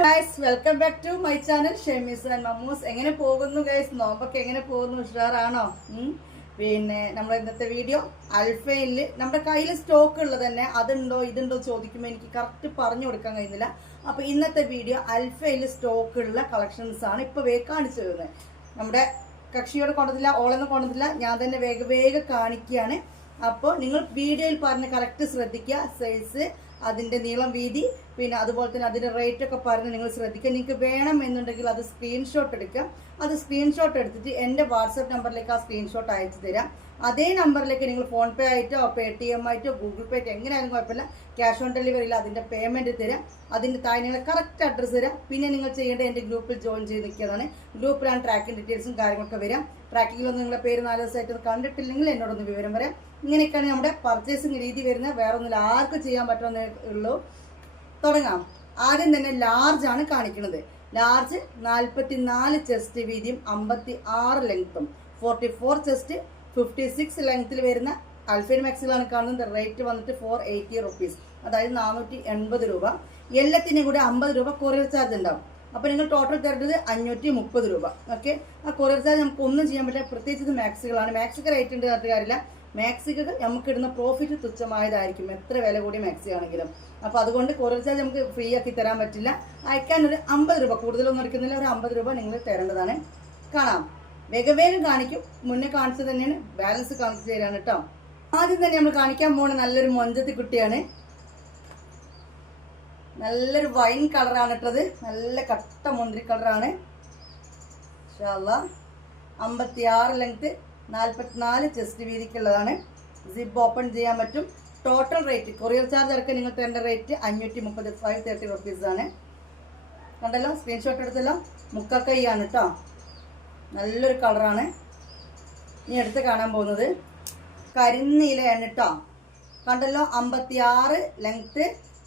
Guys, welcome back to my channel Shemees and Mammoos. എങ്ങനെ പോകുന്നു guys? നോമ്പൊക്കെ എങ്ങനെ പോകുന്നു? ഉഷാറാണോ? പിന്നെ നമ്മുടെ ഇന്നത്തെ വീഡിയോ അൽഫൈനിൽ നമ്മുടെ കയ്യിൽ സ്റ്റോക്ക് ഉള്ളത് തന്നെ അതുണ്ടോ ഇതുണ്ടോ ചോദിക്കുമ്പോൾ എനിക്ക് കറക്റ്റ് പറഞ്ഞു കൊടുക്കാൻ കഴിയുന്നില്ല. അപ്പോൾ ഇന്നത്തെ വീഡിയോ അൽഫൈനിൽ സ്റ്റോക്ക് ഉള്ള കളക്ഷൻസ് ആണ് ഇപ്പോൾ കാണിച്ചു തരുന്നത്. നമ്മുടെ കക്ഷിയോട് കൊണ്ടതില്ല, ഓളൊന്നും കൊണ്ടതില്ല, ഞാൻ തന്നെ വേഗം കാണിക്കുകയാണ്. അപ്പോൾ നിങ്ങൾ വീഡിയോയിൽ പറഞ്ഞ് കറക്റ്റ് ശ്രദ്ധിക്കുക. സൈസ്, അതിൻ്റെ നീളം, വീതി, പിന്നെ അതുപോലെ തന്നെ അതിൻ്റെ റേറ്റ് ഒക്കെ പറഞ്ഞ് നിങ്ങൾ ശ്രദ്ധിക്കുക. നിങ്ങൾക്ക് വേണം എന്നുണ്ടെങ്കിൽ അത് സ്ക്രീൻഷോട്ട് എടുക്കുക. അത് സ്ക്രീൻഷോട്ട് എടുത്തിട്ട് എൻ്റെ വാട്സപ്പ് നമ്പറിലേക്ക് ആ സ്ക്രീൻഷോട്ട് അയച്ചു തരാം. അതേ നമ്പറിലേക്ക് നിങ്ങൾ ഫോൺ പേ ആയിട്ടോ PayTM ആയിട്ടോ ഗൂഗിൾ പേ ആയിട്ടോ എങ്ങനെയായാലും കുഴപ്പമില്ല, ക്യാഷ് ഓൺ ഡെലിവറിയിൽ അതിൻ്റെ പേയ്മെൻറ്റ് തരാം. അതിൻ്റെ താഴെ നിങ്ങൾ കറക്റ്റ് അഡ്രസ്സ് തരാം. പിന്നെ നിങ്ങൾ ചെയ്യേണ്ടത് എൻ്റെ ഗ്രൂപ്പിൽ ജോയിൻ ചെയ്ത് നിൽക്കുന്നതാണ്. ഗ്രൂപ്പിലാണ് ട്രാക്കിംഗ് ഡീറ്റെയിൽസും കാര്യങ്ങളൊക്കെ വരാം. ട്രാക്കിങ്ങിലൊന്നും നിങ്ങളുടെ പേര് 4 ദിവസമായിട്ട് കണ്ടിട്ടില്ലെങ്കിൽ എന്നോടൊന്ന് വിവരം വരാം. ഇങ്ങനെയൊക്കെയാണ് നമ്മുടെ പർച്ചേസിങ് രീതി വരുന്നത്. വേറെ ഒന്നും ആർക്കും ചെയ്യാൻ പറ്റുമെന്നേ ഉള്ളൂ. തുടങ്ങാം. ആദ്യം തന്നെ ലാർജ് ആണ് കാണിക്കുന്നത്. ലാർജ് 44 ചെസ്റ്റ് വീതിയും 56 ലെങ്ത്തും 44 ചെസ്റ്റ് 56 ലെങ്ത്തിൽ വരുന്ന അൽഫൈൻ മാക്സിലാണ് കാണുന്നത്. റേറ്റ് വന്നിട്ട് 480 റുപ്പീസ്, അതായത് 480 രൂപ. എല്ലാത്തിനും കൂടി 50 രൂപ കൊറിയർ ചാർജ് ഉണ്ടാവും. അപ്പോൾ നിങ്ങൾ ടോട്ടൽ തരേണ്ടത് 530 രൂപ. ഓക്കെ, ആ കൊറിയർ ചാർജ് നമുക്ക് ഒന്നും ചെയ്യാൻ പറ്റില്ല. പ്രത്യേകിച്ച് ഇത് മാക്സികളാണ്. മാക്സിക്ക് റേറ്റ് ഉണ്ട് പറഞ്ഞിട്ട് കാര്യമില്ല. മാക്സിക്ക് നമുക്ക് ഇടുന്ന പ്രോഫിറ്റ് തുച്ഛമായതായിരിക്കും, എത്ര വില കൂടിയ മാക്സി ആണെങ്കിലും. അപ്പോൾ അതുകൊണ്ട് കൊറിയർ ചാർജ് നമുക്ക് ഫ്രീ ആക്കി തരാൻ പറ്റില്ല. അയക്കാൻ ഒരു 50 രൂപ, കൂടുതലൊന്നും എടുക്കുന്നില്ല, ഒരു 50 രൂപ നിങ്ങൾ തരേണ്ടതാണ്. കാണാം, വേഗം കാണിക്കും. മുന്നേ കാണിച്ചത് തന്നെയാണ്, ബാലൻസ് കാണിച്ചു തരാണ് കേട്ടോ. ആദ്യം തന്നെ നമ്മൾ കാണിക്കാൻ പോകുന്ന നല്ലൊരു മൊഞ്ചത്തി കുട്ടിയാണ്. നല്ലൊരു വൈൻ കളറാണ് ഇട്ടത്, നല്ല കട്ട മുന്തിരി കളറാണ്. 56 ലെങ്ത്, 44 ചെസ്റ്റ് വീതിക്കുള്ളതാണ്. സിബ് ഓപ്പൺ ചെയ്യാൻ പറ്റും. ടോട്ടൽ റേറ്റ് കൊറിയർ ചാർജ് അടക്കം നിങ്ങൾ തരേണ്ട റേറ്റ് 530, 530 റുപ്പീസ് ആണ്. കണ്ടല്ലോ, സ്ക്രീൻഷോട്ട് എടുത്തല്ലോ. മുക്കക്കൈയാണ് കേട്ടോ, നല്ലൊരു കളറാണ്. ഇനി അടുത്ത് കാണാൻ പോകുന്നത് കരിനീലയാണ് കേട്ടോ. കണ്ടല്ലോ, 56 ലെങ്ത്,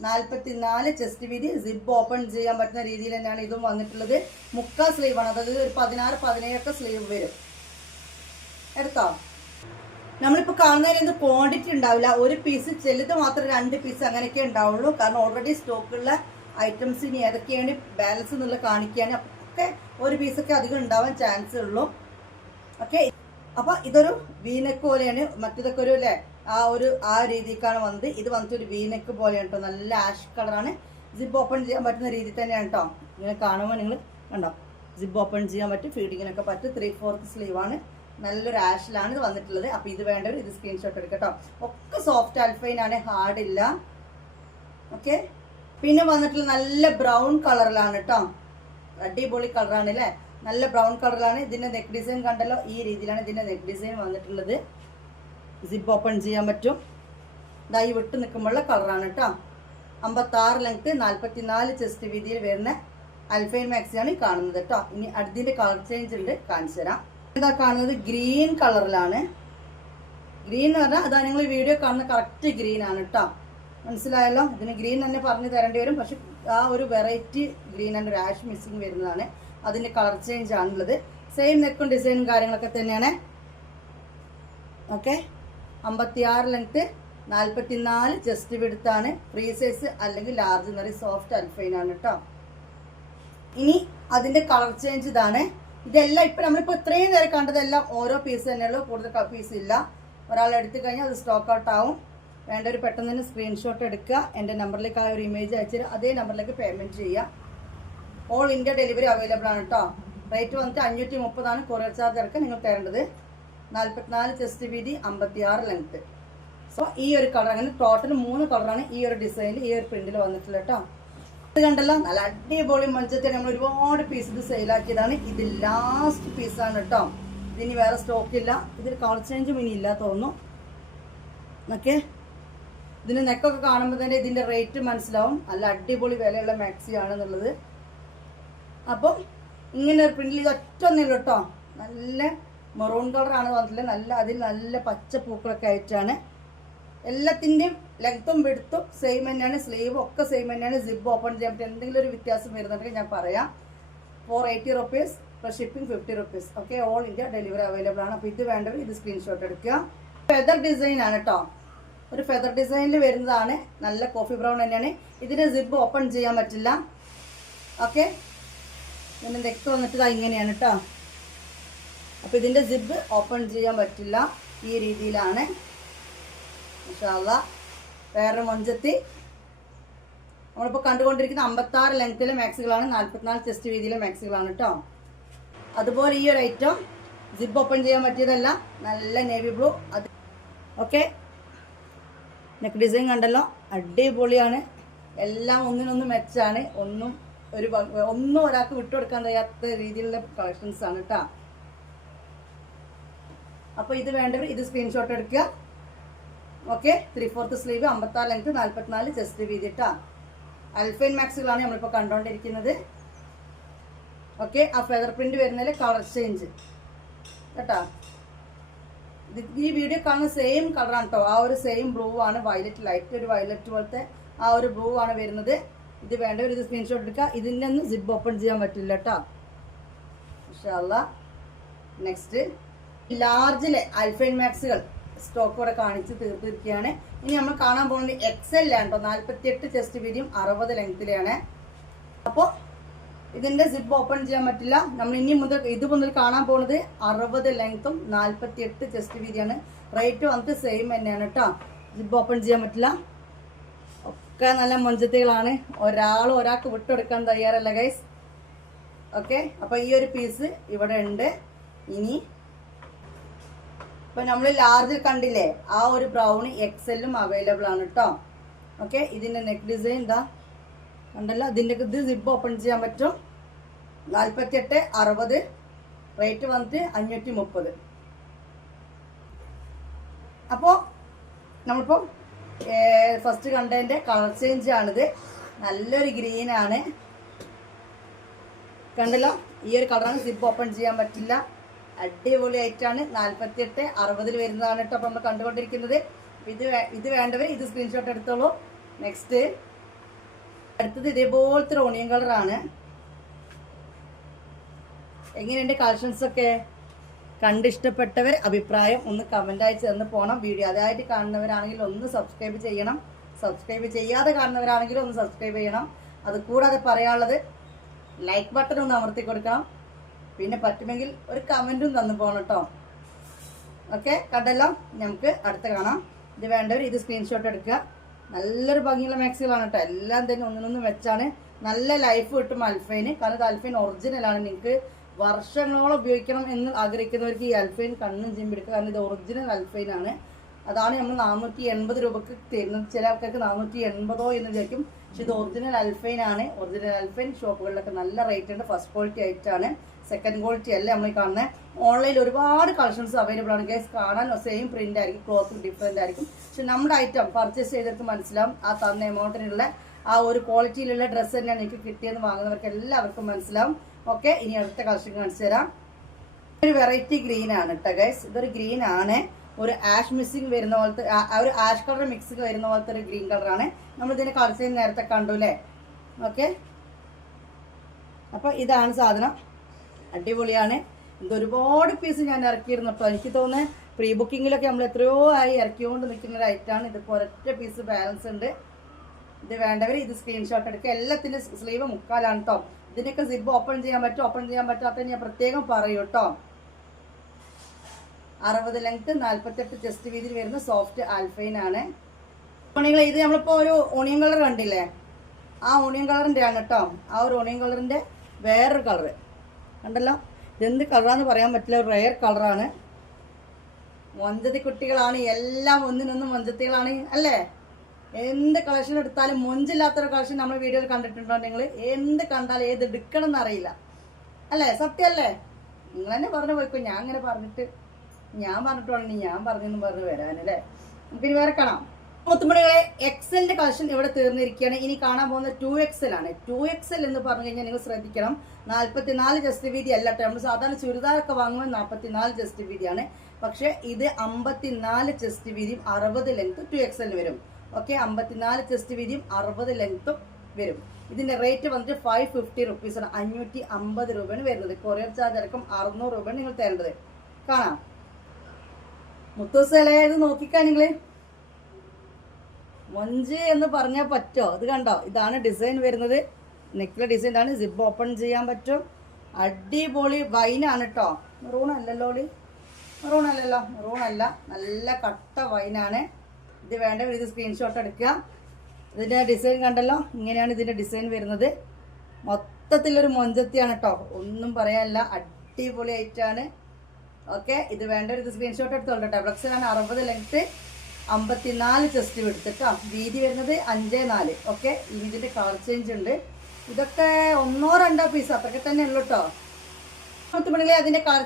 44 ചെസ്റ്റ് വീതി, സിബ് ഓപ്പൺ ചെയ്യാൻ പറ്റുന്ന രീതിയിൽ തന്നെയാണ് ഇതും വന്നിട്ടുള്ളത്. മുക്കാൽ സ്ലീവാണ്, അതായത് ഒരു 16, 17 സ്ലീവ് വരും. എടുത്തോ. നമ്മളിപ്പോൾ കാണുന്നതിന് ക്വാണ്ടിറ്റി ഉണ്ടാവില്ല. ഒരു പീസ്, ചിലത് മാത്രം 2 പീസ് അങ്ങനെയൊക്കെ ഉണ്ടാവുള്ളൂ. കാരണം ഓൾറെഡി സ്റ്റോക്കുള്ള ഐറ്റംസ് ഇനി ഏതൊക്കെയാണ് ബാലൻസ് എന്നുള്ള കാണിക്കുകയാണ്. ഒക്കെ ഒരു പീസൊക്കെ അധികം ഉണ്ടാവാൻ ചാൻസ് ഉള്ളൂ. ഓക്കെ, അപ്പോൾ ഇതൊരു വീനെക്ക് പോലെയാണ്. മറ്റേതൊക്കെ ഒരു അല്ലേ ആ രീതിക്കാണ് വന്നത്. ഇത് വന്നിട്ട് ഒരു വീനെക്ക് പോലെയാണ് കേട്ടോ. നല്ല ആഷ് കളറാണ്. സിബ് ഓപ്പൺ ചെയ്യാൻ പറ്റുന്ന രീതിയിൽ തന്നെയാണ് കേട്ടോ. ഇങ്ങനെ കാണുമ്പോൾ നിങ്ങൾ കണ്ടോ, സിബ് ഓപ്പൺ ചെയ്യാൻ പറ്റും, ഫീഡിങ്ങിനൊക്കെ പറ്റും. 3/4 സ്ലീവാണ്. നല്ലൊരു ആഷിലാണ് ഇത് വന്നിട്ടുള്ളത്. അപ്പോൾ ഇത് വേണ്ടവർ ഇത് സ്ക്രീൻഷോട്ട് എടുക്കട്ടോ. ഒക്കെ സോഫ്റ്റ് അൽഫൈൻ ആണ്, ഹാർഡ് ഇല്ല. ഓക്കെ, പിന്നെ വന്നിട്ടുള്ള നല്ല ബ്രൗൺ കളറിലാണ് കേട്ടോ. അടിപൊളി കളറാണ് അല്ലേ, നല്ല ബ്രൗൺ കളറിലാണ്. ഇതിൻ്റെ നെക്ക് ഡിസൈൻ കണ്ടല്ലോ, ഈ രീതിയിലാണ് ഇതിൻ്റെ നെക്ക് ഡിസൈൻ വന്നിട്ടുള്ളത്. സിബ് ഓപ്പൺ ചെയ്യാൻ പറ്റും. ഇതായി വിട്ട് നിൽക്കുമ്പോഴുള്ള കളറാണ് കേട്ടോ. 56 ലെങ്ത്, 44 ചെസ്റ്റ് വീതിയിൽ വരുന്ന അൽഫൈൻ മാക്സിയാണ് ഈ കാണുന്നത് കേട്ടോ. ഇനി അടുത്തിൻ്റെ കളർ ചേഞ്ച് ഉണ്ട്, കാണിച്ചു തരാം. ഇതാ കാണുന്നത് ഗ്രീൻ കളറിലാണ്. ഗ്രീൻ എന്ന് പറഞ്ഞാൽ അതാ നിങ്ങൾ വീഡിയോ കാണുന്ന കറക്റ്റ് ഗ്രീൻ ആണ് കേട്ടോ. മനസ്സിലായല്ലോ. ഇതിന് ഗ്രീൻ തന്നെ പറഞ്ഞു തരേണ്ടി വരും. പക്ഷെ ആ ഒരു വെറൈറ്റി ഗ്രീൻ ആണ്, ഒരു ആഷ് മിസ്സിങ് വരുന്നതാണ്. അതിൻ്റെ കളർ ചേഞ്ച് ആണുള്ളത്. സെയിം നെക്കും ഡിസൈനും കാര്യങ്ങളൊക്കെ തന്നെയാണ്. ഓക്കെ, 56 ലെങ്ത്, 44 ചെസ്റ്റ് വിഡ്ത്താണ്. ഫ്രീ സൈസ് അല്ലെങ്കിൽ ലാർജ് എന്ന് പറയും. സോഫ്റ്റ് അൽഫൈൻ ആണ് കേട്ടോ. ഇനി അതിൻ്റെ കളർ ചേഞ്ച് ഇതാണ്. ഇതെല്ലാം ഇപ്പം നമ്മളിപ്പോൾ ഇത്രയും നേരം കണ്ടതെല്ലാം ഓരോ പീസ് തന്നെയുള്ളൂ, കൂടുതൽ പീസ് ഇല്ല. ഒരാൾ എടുത്തു കഴിഞ്ഞാൽ അത് സ്റ്റോക്ക് ഔട്ട് ആവും. വേണ്ടവർ പെട്ടെന്ന് തന്നെ സ്ക്രീൻഷോട്ട് എടുക്കുക. എൻ്റെ നമ്പറിലേക്ക് ആ ഒരു ഇമേജ് അയച്ചു തരാം. അതേ നമ്പറിലേക്ക് പേയ്മെൻറ്റ് ചെയ്യുക. ഓൾ ഇന്ത്യ ഡെലിവറി അവൈലബിൾ ആണ് കേട്ടോ. റേറ്റ് വന്നിട്ട് 530 ആണ്. കൊറിയർ ചാർജ് അടക്കം നിങ്ങൾ തരേണ്ടത്. 44 ചെസ്റ്റ് വീതി, 56 ലെങ്ത്. സോ ഈ ഒരു കളർ, അങ്ങനെ ടോട്ടൽ 3 കളറാണ് ഈ ഒരു ഡിസൈനിൽ, ഈ ഒരു പ്രിന്റിൽ വന്നിട്ടുള്ളത് കേട്ടോ. ഇത് കണ്ടല്ലോ, നല്ല അടിപൊളി മഞ്ചത്തെ നമ്മൾ ഒരുപാട് പീസ് ഇത് സെയിലാക്കിയതാണ്. ഇത് ലാസ്റ്റ് പീസാണ് കേട്ടോ. ഇതിന് വേറെ സ്റ്റോക്ക് ഇല്ല. ഇതിൽ കളർ ചേഞ്ചും ഇനി ഇല്ല തോന്നുന്നു. ഓക്കെ, ഇതിന് നെക്കൊക്കെ കാണുമ്പോൾ തന്നെ ഇതിൻ്റെ റേറ്റ് മനസ്സിലാവും. നല്ല അടിപൊളി വിലയുള്ള മാക്സി ആണെന്നുള്ളത്. അപ്പം ഇങ്ങനെ ഒരു പ്രിന്റിൽ ഇത് ഒറ്റൊന്നുമില്ല കേട്ടോ. നല്ല മെറൂൺ കളറാണ് വന്നിട്ടുള്ളത്. നല്ല അതിൽ നല്ല പച്ച പൂക്കളൊക്കെ ആയിട്ടാണ്. എല്ലാത്തിൻ്റെയും ലെങ്ത്തും വിഡ്ത്തും സെയിം തന്നെയാണ്. സ്ലീവ് ഒക്കെ സെയിം തന്നെയാണ്. സിബ് ഓപ്പൺ ചെയ്യാൻ പറ്റും. എന്തെങ്കിലും ഒരു വ്യത്യാസം വരുന്നുണ്ടെങ്കിൽ ഞാൻ പറയാം. 480 rupees plus shipping 50 rupees. Okay, all India delivery available ആണ്. അപ്പോൾ ഇത് വേണ്ടവർ ഇത് സ്ക്രീൻഷോട്ട് എടുക്കുക. ഫെദർ ഡിസൈൻ ആണ് കേട്ടോ. ഒരു ഫെദർ ഡിസൈനിൽ വരുന്നതാണ്. നല്ല കോഫി ബ്രൗൺ തന്നെയാണ്. ഇതിന് സിബ് ഓപ്പൺ ചെയ്യാൻ പറ്റില്ല. ഓക്കെ, പിന്നെ നെക്ക് വന്നിട്ട് ഇതാ ഇങ്ങനെയാണ് കേട്ടോ. അപ്പോൾ ഇതിൻ്റെ സിബ് ഓപ്പൺ ചെയ്യാൻ പറ്റില്ല, ഈ രീതിയിലാണ്. മാഷാ അല്ലാഹ്. വേറെ മൊഞ്ചത്തി നമ്മളിപ്പോൾ കണ്ടുകൊണ്ടിരിക്കുന്ന 56 ലെങ്ത്തിലെ മാക്സികളാണ്, 44 ചെസ്റ്റ് വീതിയിലെ മാക്സികളാണ് കേട്ടോ. അതുപോലെ ഈ ഒരു ഐറ്റം സിബ് ഓപ്പൺ ചെയ്യാൻ പറ്റിയതല്ല, നല്ല നേവി ബ്ലൂ. അത് ഓക്കെ, നെക്ക് ഡിസൈൻ കണ്ടല്ലോ, അടിപൊളിയാണ്. എല്ലാം ഒന്നിനൊന്ന് മെച്ചാണ്. ഒന്നും ഒരാൾക്ക് വിട്ടുകൊടുക്കാൻ കഴിയാത്ത രീതിയിലുള്ള കളക്ഷൻസ് ആണ് കേട്ടോ. അപ്പോൾ ഇത് വേണ്ടവർ ഇത് സ്ക്രീൻഷോട്ട് എടുക്കുക. ഓക്കെ, 3/4 സ്ലീവ്, 56 ലെങ്ത്, 44 ചെസ്റ്റ് വീതി കേട്ടോ. അൽഫൈൻ മാക്സുകളാണ് നമ്മളിപ്പോൾ കണ്ടുകൊണ്ടിരിക്കുന്നത്. ഓക്കെ, ആ ഫെദർ പ്രിന്റ് വരുന്നതിൽ കളർ ചേഞ്ച് കേട്ടോ. ഈ വീഡിയോ കാണുന്ന സെയിം കളറാണ് കേട്ടോ. ആ ഒരു സെയിം ബ്ലൂ ആണ്, വയലറ്റ്, ലൈറ്റ് ഒരു വയലറ്റ് പോലത്തെ ആ ഒരു ബ്ലൂ ആണ് വരുന്നത്. ഇത് വേണ്ടവർ ഇത് സ്ക്രീൻഷോട്ട് എടുക്കുക. ഇതിൻ്റെ ഒന്നും സിബ് ഓപ്പൺ ചെയ്യാൻ പറ്റില്ല കേട്ടോ. മാഷാ അല്ലാഹ്. നെക്സ്റ്റ് ലാർജിലെ അൽഫൈൻ മാക്സുകൾ സ്റ്റോക്ക് ഇവിടെ കാണിച്ച് തീർത്തിരിക്കുകയാണ്. ഇനി നമ്മൾ കാണാൻ പോകുന്നത് എക്സെല്ലാണ് കേട്ടോ. 48 ചെസ്റ്റ് വീതിയും 60 ലെങ്ത്തിലാണ്. അപ്പോൾ ഇതിൻ്റെ സിബ് ഓപ്പൺ ചെയ്യാൻ പറ്റില്ല. നമ്മൾ ഇത് മുതൽ കാണാൻ പോകുന്നത് 60 ലെങ്ത്തും 48 ചെസ്റ്റ് വീതിയാണ്. റേറ്റ് വന്നിട്ട് സെയിം തന്നെയാണ് കേട്ടോ. സിബ് ഓപ്പൺ ചെയ്യാൻ പറ്റില്ല. ഒക്കെ നല്ല മൊഞ്ചത്തികളാണ്. ഒരാൾക്ക് വിട്ടെടുക്കാൻ തയ്യാറല്ല ഗൈസ്. ഓക്കെ, അപ്പോൾ ഈ ഒരു പീസ് ഇവിടെ ഉണ്ട്. ഇനി ഇപ്പം നമ്മൾ ലാർജിൽ കണ്ടില്ലേ, ആ ഒരു ബ്രൗൺ എക്സെല്ലും അവൈലബിൾ ആണ് കേട്ടോ. ഓക്കെ, ഇതിൻ്റെ നെക്ക് ഡിസൈൻ ഇതാ കണ്ടല്ലോ. ഇത് സിബ് ഓപ്പൺ ചെയ്യാൻ പറ്റും. 48, 60, റേറ്റ് വന്നിട്ട് 530. അപ്പോൾ നമ്മളിപ്പോൾ ഫസ്റ്റ് കണ്ടതിൻ്റെ കളർ ചേഞ്ച് ആണിത്. നല്ലൊരു ഗ്രീനാണ് കണ്ടല്ലോ. ഈ ഒരു കളറാണ്. സിബ് ഓപ്പൺ ചെയ്യാൻ പറ്റില്ല. അടിപൊളി ആയിട്ടാണ്. 48, 60 വരുന്നതാണ് കേട്ടോ അപ്പോൾ നമ്മൾ കണ്ടുകൊണ്ടിരിക്കുന്നത്. ഇത് വേണ്ടവർ ഇത് സ്ക്രീൻഷോട്ട് എടുത്തോളൂ. നെക്സ്റ്റ് അടുത്തത് ഇതേപോലത്തെ ഓണിയൻ കളറാണ്. എങ്ങനെയുണ്ട് കളക്ഷൻസ് ഒക്കെ? കണ്ടിഷ്ടപ്പെട്ടവർ അഭിപ്രായം ഒന്ന് കമൻ്റ് അയച്ച് തന്ന് പോകണം. വീഡിയോ അതായിട്ട് കാണുന്നവരാണെങ്കിൽ ഒന്ന് സബ്സ്ക്രൈബ് ചെയ്യണം. സബ്സ്ക്രൈബ് ചെയ്യാതെ കാണുന്നവരാണെങ്കിലും ഒന്ന് സബ്സ്ക്രൈബ് ചെയ്യണം. അത് കൂടാതെ പറയാനുള്ളത് ലൈക്ക് ബട്ടൺ ഒന്ന് അമർത്തി കൊടുക്കണം. പിന്നെ പറ്റുമെങ്കിൽ ഒരു കമൻറ്റും തന്നു പോകണം കേട്ടോ. ഓക്കെ, കണ്ടല്ലോ. നമുക്ക് അടുത്ത കാണാം. ഇത് വേണ്ടവർ ഇത് സ്ക്രീൻഷോട്ട് എടുക്കുക. നല്ലൊരു ഭംഗിയുള്ള മാക്സികളാണ് കേട്ടോ. എല്ലാം തന്നെ ഒന്നിനൊന്ന് വെച്ചാണ്. നല്ല ലൈഫ് കിട്ടും അൽഫൈന്. കാരണം ഇത് അൽഫൈൻ ഒറിജിനലാണ്. നിങ്ങൾക്ക് വർഷങ്ങളോളം ഉപയോഗിക്കണം എന്ന് ആഗ്രഹിക്കുന്നവർക്ക് ഈ അൽഫൈൻ കണ്ണും ചിമ്പിടിക്കുക. കാരണം ഇത് ഒറിജിനൽ അൽഫൈനാണ്. അതാണ് നമ്മൾ 480 രൂപക്ക് തരുന്നത്. ചില ആൾക്കാർക്ക് 480 എന്ന് വിചാരിക്കും. പക്ഷെ ഇത് ഒറിജിനൽ അൽഫൈനാണ്. ഒറിജിനൽ അൽഫൈൻ ഷോപ്പുകളിലൊക്കെ നല്ല റേറ്റ് ഉണ്ട്. ഫസ്റ്റ് ക്വാളിറ്റി ആയിട്ടാണ്, സെക്കൻഡ് ക്വാളിറ്റി അല്ല നമ്മൾ കാണുന്നത്. ഓൺലൈനിൽ ഒരുപാട് കളക്ഷൻസ് അവൈലബിൾ ആണ് ഗൈസ്. കാണാൻ സെയിം പ്രിന്റ് ആയിരിക്കും, ക്ലോത്ത് ഡിഫറെൻ്റ് ആയിരിക്കും. പക്ഷെ നമ്മുടെ ഐറ്റം പർച്ചേസ് ചെയ്തവർക്ക് മനസ്സിലാവും. ആ തന്ന എമൗണ്ടിനുള്ള ആ ഒരു ക്വാളിറ്റിയിലുള്ള ഡ്രസ്സ് തന്നെയാണ് എനിക്ക് കിട്ടിയെന്ന് വാങ്ങുന്നവർക്ക് എല്ലാവർക്കും മനസ്സിലാവും. ഓക്കെ, ഇനി അടുത്ത കളക്ഷൻ കാണിച്ചു തരാം. ഒരു വെറൈറ്റി ഗ്രീൻ ആണ് കേട്ടോ ഗൈസ്. ഇതൊരു ഗ്രീൻ ആണ്. ഒരു ആഷ് മിക്സിങ് വരുന്ന പോലത്തെ, ഒരു ആഷ് കളർ മിക്സിങ് വരുന്ന പോലത്തെ ഒരു ഗ്രീൻ കളറാണ്. നമ്മൾ ഇതിനെ കളർ ചെയ്യുന്ന നേരത്തെ കണ്ടു അല്ലേ. ഓക്കെ, അപ്പോൾ ഇതാണ് സാധനം. അടിപൊളിയാണ്. ഇത് ഒരുപാട് പീസ് ഞാൻ ഇറക്കിയിരുന്നു കേട്ടോ. എനിക്ക് തോന്നുന്നത് പ്രീ ബുക്കിങ്ങിലൊക്കെ നമ്മൾ എത്രയോ ആയി ഇറക്കിക്കൊണ്ട് നിൽക്കുന്ന ഒരു ഐറ്റമാണ്. ഇത് ഒരൊറ്റ പീസ് ബാലൻസ് ഉണ്ട്. ഇത് വേണ്ടവർ ഇത് സ്ക്രീൻഷോട്ട് എടുക്കുക. എല്ലാത്തിൻ്റെ സ്ലീവ് 3/4 കേട്ടോ. ഇതിനൊക്കെ സിബ് ഓപ്പൺ ചെയ്യാൻ പറ്റും. ഓപ്പൺ ചെയ്യാൻ പറ്റാത്ത ഞാൻ പ്രത്യേകം പറയൂ കേട്ടോ. 60 ലെങ്ത്, 48 ചെസ്റ്റ് വീതിയിൽ വരുന്ന സോഫ്റ്റ് ആൽഫൈൻ ആണ്. ഓണിയൻ ഇത് നമ്മളിപ്പോൾ ഒരു ഓണിയൻ കളർ കണ്ടില്ലേ, ആ ഓണിയൻ കളറിൻ്റെ ആണ് കേട്ടോ. ആ ഒരു ഓണിയൻ കളറിൻ്റെ വേറൊരു കളറ് കണ്ടല്ലോ. ഇതെന്ത് കളറാന്ന് പറയാൻ പറ്റില്ല. ഒരു റെയർ കളറാണ്. മൊഞ്ചത്തി കുട്ടികളാണ് എല്ലാം. ഒന്നിനൊന്നും മൊഞ്ചത്തികളാണ് അല്ലേ. എന്ത് കളക്ഷൻ എടുത്താലും മൊഞ്ചില്ലാത്തൊരു കളക്ഷൻ നമ്മൾ വീഡിയോയിൽ കണ്ടിട്ടുണ്ടോ നിങ്ങൾ? എന്ത് കണ്ടാലും ഏത് എടുക്കണം എന്നറിയില്ല അല്ലേ? സത്യമല്ലേ? നിങ്ങൾ തന്നെ പറഞ്ഞു പോയിക്കോ. ഞാൻ അങ്ങനെ പറഞ്ഞിട്ട് ഞാൻ പറഞ്ഞിട്ടുണ്ടെങ്കിൽ ഞാൻ പറഞ്ഞെന്ന് പറഞ്ഞ് വരാനല്ലേ. നമുക്കിനി വേറെ കാണാം. മുത്തുമണികളെ, എക്സലിന്റെ കളക്ഷൻ ഇവിടെ തീർന്നിരിക്കുകയാണ്. ഇനി കാണാൻ പോകുന്നത് 2XL ആണ്. 2XL എന്ന് പറഞ്ഞു കഴിഞ്ഞാൽ നിങ്ങൾ ശ്രദ്ധിക്കണം, 44 ചെസ്റ്റ് വീതി അല്ല കേട്ടോ. നമ്മൾ സാധാരണ ചുരിദാറൊക്കെ വാങ്ങുമ്പോൾ 44 ചെസ്റ്റ് വീതിയാണ്. പക്ഷെ ഇത് 54 ചെസ്റ്റ് വീതിയും 60 ലെങ്ത് 2XL വരും. ഓക്കെ, 54 ചെസ്റ്റ് വീതിയും 60 ലെങ്ത്തും വരും. ഇതിന്റെ റേറ്റ് വന്നിട്ട് 550 റുപ്പീസാണ്. 550 രൂപയാണ് വരുന്നത്. കൊറിയർ ചാർജ് അടക്കം 600 രൂപയാണ് നിങ്ങൾ തരേണ്ടത്. കാണാം. മുത്തൂസലേ, ഇത് നോക്കിക്കാ നിങ്ങള്. മൊഞ്ച് എന്ന് പറഞ്ഞാൽ പറ്റോ? ഇത് കണ്ടോ, ഇതാണ് ഡിസൈൻ വരുന്നത്. നെക്കിലെ ഡിസൈൻ ആണ്. സിബ് ഓപ്പൺ ചെയ്യാൻ പറ്റും. അടിപൊളി വൈനാണ് കേട്ടോ. മെറൂൺ അല്ലല്ലോ, മെറൂൺ അല്ലല്ലോ, മെറൂൺ അല്ല, നല്ല കട്ട വൈനാണ്. ഇത് വേണ്ടവർ ഇത് സ്ക്രീൻഷോട്ട് എടുക്കുക. ഇതിൻ്റെ ഡിസൈൻ കണ്ടല്ലോ, ഇങ്ങനെയാണ് ഇതിൻ്റെ ഡിസൈൻ വരുന്നത്. മൊത്തത്തിലൊരു മൊഞ്ചത്തിയാണ് കേട്ടോ, ഒന്നും പറയാനില്ല, അടിപൊളി ആയിട്ടാണ്. ഓക്കെ, ഇത് വേണ്ടവർ ഇത് സ്ക്രീൻഷോട്ട് എടുത്തോളൂ കേട്ടോ. ഫ്ലക്സിലാണ് 60 ലെങ്ത്ത്, 54 ചെസ്റ്റ് വിടുത്ത് കേട്ടോ. വീതി വരുന്നത് 5-4. ഓക്കെ, ഇനി ഇതിൻ്റെ കളർ ചേഞ്ച് ഉണ്ട്. ഇതൊക്കെ 1-2 പീസ് അത്രയ്ക്ക് തന്നെ ഉള്ളൂ കേട്ടോ. 10 മണികളെ അതിൻ്റെ കളർ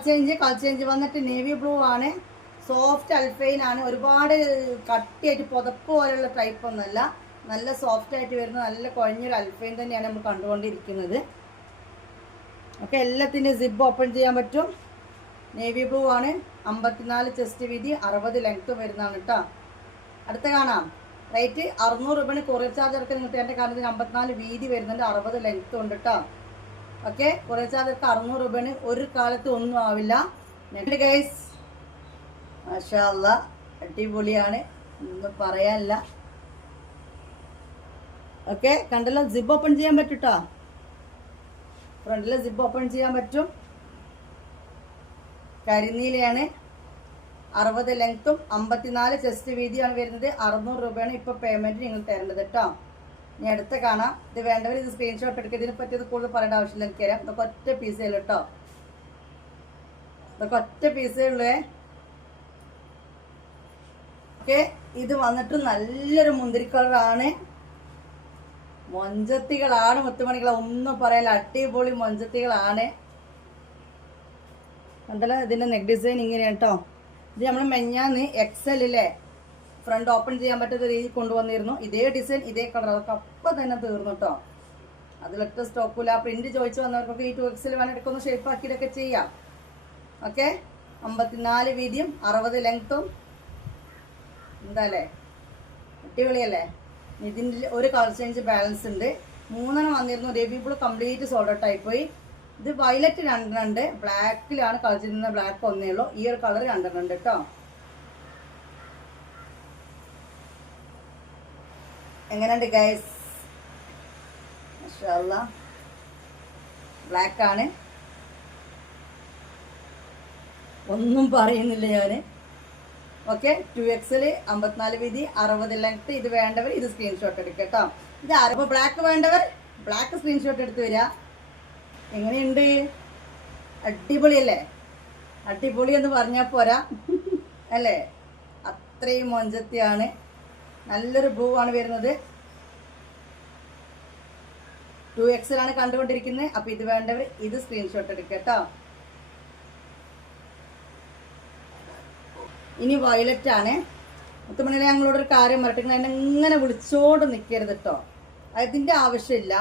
ചേഞ്ച് വന്നിട്ട് നേവി ബ്ലൂ ആണ്. സോഫ്റ്റ് അൽഫൈൻ ആണ്. ഒരുപാട് കട്ടിയായിട്ട് പുതപ്പ് പോലെയുള്ള ടൈപ്പ് ഒന്നുമല്ല, നല്ല സോഫ്റ്റ് ആയിട്ട് വരുന്ന നല്ല കുഴഞ്ഞൊരു അൽഫൈൻ തന്നെയാണ് നമ്മൾ കണ്ടുകൊണ്ടിരിക്കുന്നത്. ഓക്കെ, എല്ലാത്തിൻ്റെ സിബ് ഓപ്പൺ ചെയ്യാൻ പറ്റും. നേവി ബ്ലൂ ആണ്. 54 ചെസ്റ്റ് വീതി, 60 ലെങ്ത്ത് വരുന്നതാണ് കേട്ടോ. അടുത്ത കാണാം. റേറ്റ് 600 രൂപയാണ്. കൊറിയർ ചാർജ് ഒക്കെ നിങ്ങൾക്ക് എൻ്റെ കാരണത്തിന് 54 വീതി വരുന്നുണ്ട്, 60 ലെങ്ത്ത് ഉണ്ട് കേട്ടോ. ഓക്കെ, കൊറിയർ ചാർജ് ഒക്കെ 600 രൂപയാണ്. ഒരു കാലത്ത് ഒന്നും ആവില്ല. നെക്സ്റ്റ് ഗൈസ്, മാഷാ അല്ലാഹ്, അടിപൊളിയാണ്, ഒന്നും പറയാനില്ല. ഓക്കെ, കണ്ടല്ലോ, സിബ് ഓപ്പൺ ചെയ്യാൻ പറ്റും കേട്ടോ. ഫ്രണ്ടിൽ സിബ് ഓപ്പൺ ചെയ്യാൻ പറ്റും. കരിനീലയാണ്. 60 ലെങ്ത്തും 54 ചെസ്റ്റ് വീതിയാണ് വരുന്നത്. 600 രൂപയാണ് ഇപ്പോൾ പേയ്മെൻറ്റ് നിങ്ങൾ തരേണ്ടത് കേട്ടോ. ഞാൻ അടുത്ത കാണാം. ഇത് വേണ്ടവർ ഇത് സ്ക്രീൻഷോട്ട് എടുക്കുക. ഇതിനെ പറ്റി ഇത് കൂടുതൽ പറയേണ്ട ആവശ്യമില്ല, എനിക്കറിയാം. ഇതൊക്കെ ഒറ്റ പീസേ ഉള്ളൂ കേട്ടോ. ഇതൊക്കെ ഒറ്റ പീസേ ഉള്ളേ. ഓക്കെ, ഇത് വന്നിട്ട് നല്ലൊരു മുന്തിരി കളറാണ്. മൊഞ്ചത്തികളാണ് മുത്തുമണികളെ, ഒന്നും പറയാനില്ല, അടിപൊളി മൊഞ്ചത്തികളാണ്. കണ്ടല്ലോ, ഇതിൻ്റെ നെക്ക് ഡിസൈൻ ഇങ്ങനെയാണ് കേട്ടോ. ഇത് നമ്മൾ മെഞ്ഞാന്ന് XL ഫ്രണ്ട് ഓപ്പൺ ചെയ്യാൻ പറ്റുന്ന രീതിയിൽ കൊണ്ടുവന്നിരുന്നു. ഇതേ ഡിസൈൻ, ഇതേ കളർ, അതൊക്കെ അപ്പം തന്നെ തീർന്നു കേട്ടോ. അതിലൊക്കെ സ്റ്റോക്കില്ല. പ്രിന്റ് ചോദിച്ചു വന്നവർക്കൊക്കെ ഈ 2XL വേണം എടുക്കുന്ന ഷേപ്പ് ആക്കിയിട്ടൊക്കെ ചെയ്യാം. ഓക്കെ, 54 വീതിയും 60 ലെങ്ത്തും. എന്താല്ലേ, അടിപൊളിയല്ലേ. ഇതിൻ്റെ ഒരു കളർ ചേഞ്ച് ബാലൻസ് ഉണ്ട്. 3 വന്നിരുന്നു. Navy blue complete sold out ആയിപ്പോയി. ഇത് വയലറ്റ് 2 ഉണ്ട്. ബ്ലാക്കിലാണ് കളർ ചെയ്യുന്ന, ബ്ലാക്ക് ഒന്നേ ഉള്ളൂ. ഈ ഒരു കളർ 2 ഉണ്ട് കേട്ടോ. എങ്ങനെയുണ്ട് ഗൈസ്? മാഷാ അല്ലാഹ്, ബ്ലാക്ക് ആണ്, ഒന്നും പറയുന്നില്ല ഞാൻ. ഓക്കെ, 2XL 54 വീതി, 60 ലെങ്ത്ത്. ഇത് വേണ്ടവർ ഇത് സ്ക്രീൻഷോട്ട് എടുക്കുക കേട്ടോ. ഇത് അപ്പോൾ ബ്ലാക്ക് വേണ്ടവർ ബ്ലാക്ക് സ്ക്രീൻഷോട്ട് എടുത്ത് വരിക. എങ്ങനെയുണ്ട്? അടിപൊളിയല്ലേ? അടിപൊളി എന്ന് പറഞ്ഞാൽ പോരാ അല്ലേ, അത്രയും മൊഞ്ചത്തിയാണ്. നല്ലൊരു ബ്ലൂ ആണ് വരുന്നത്. 2XL ആണ് കണ്ടുകൊണ്ടിരിക്കുന്നത്. അപ്പോൾ ഇത് വേണ്ടവർ ഇത് സ്ക്രീൻഷോട്ട് എടുക്കുക കേട്ടോ. ഇനി വയലറ്റ് ആണ്. മുത്തുമണിയിലെ ഞങ്ങളോടൊരു കാര്യം പറഞ്ഞിട്ട് അതിനെ ഇങ്ങനെ വിളിച്ചോണ്ട് നിൽക്കരുത് കേട്ടോ. അതിൻ്റെ ആവശ്യമില്ല.